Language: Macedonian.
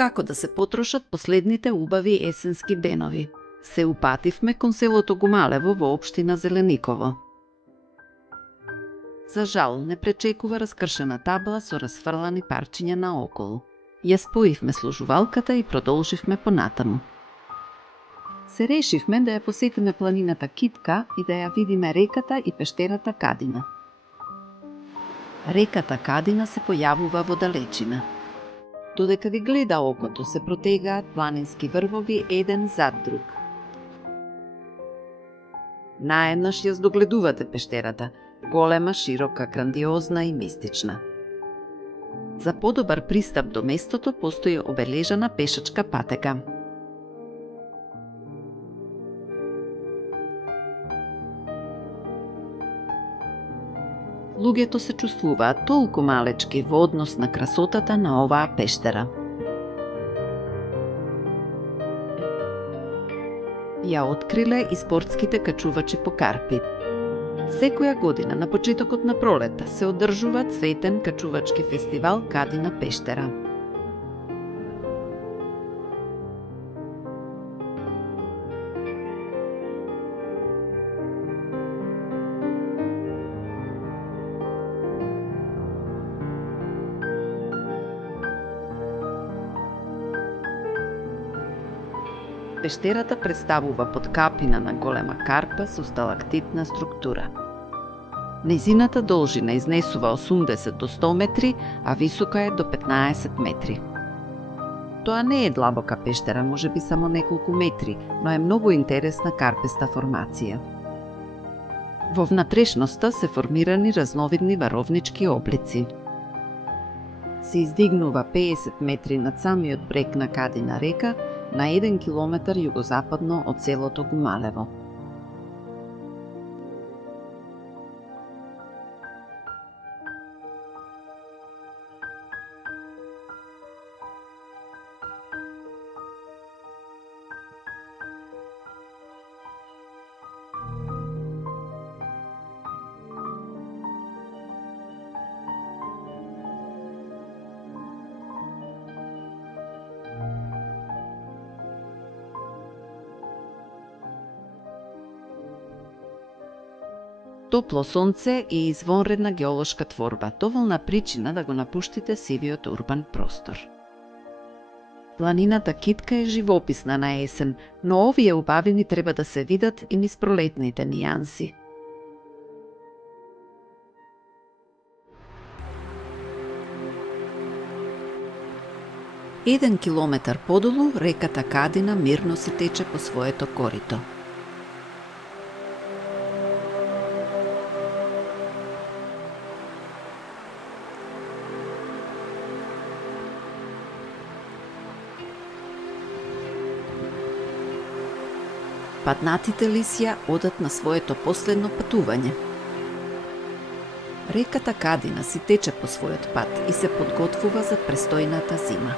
Како да се потрошат последните убави есенски денови? Се упативме кон селото Гумалево во општина Зелениково. За жал, не пречекува раскршена табла со расфрлани парчиња наоколу. Ја споивме служувалката и продолживме понатаму. Се решивме да ја посетиме планината Китка и да ја видиме реката и пештерата Кадина. Реката Кадина се појавува во далечина. Додека ви гледа окото, се протегаат планински врвови еден зад друг. Наеднаш ја здогледувате пештерата, голема, широка, грандиозна и мистична. За подобар пристап до местото постои обележана пешачка патека. Луѓето се чувствуваат толку малечки во однос на красотата на оваа пештера. Ја откриле и спортските качувачи по карпи. Секоја година на почетокот на пролета се одржува цветен качувачки фестивал Кадина пештера. Пештерата представува поткапина на голема карпа со сталактитна структура. Нејзината должина изнесува 80 до 100 метри, а висока е до 15 метри. Тоа не е длабока пештера, можеби само неколку метри, но е многу интересна карпеста формација. Во внатрешноста се формирани разновидни варовнички облици. Се издигнува 50 метри над самиот брег на Кадина река, на 1 километар југозападно од селото Гумалево. Топло сонце и извонредна геолошка творба, доволна причина да го напуштите сивиот урбан простор. Планината Китка е живописна на есен, но овие убавини треба да се видат и низ пролетните нијанси. Еден километар подолу, реката Кадина мирно се тече по своето корито. Патнатите лисја одат на своето последно патување. Реката Кадина си тече по својот пат и се подготвува за престојната зима.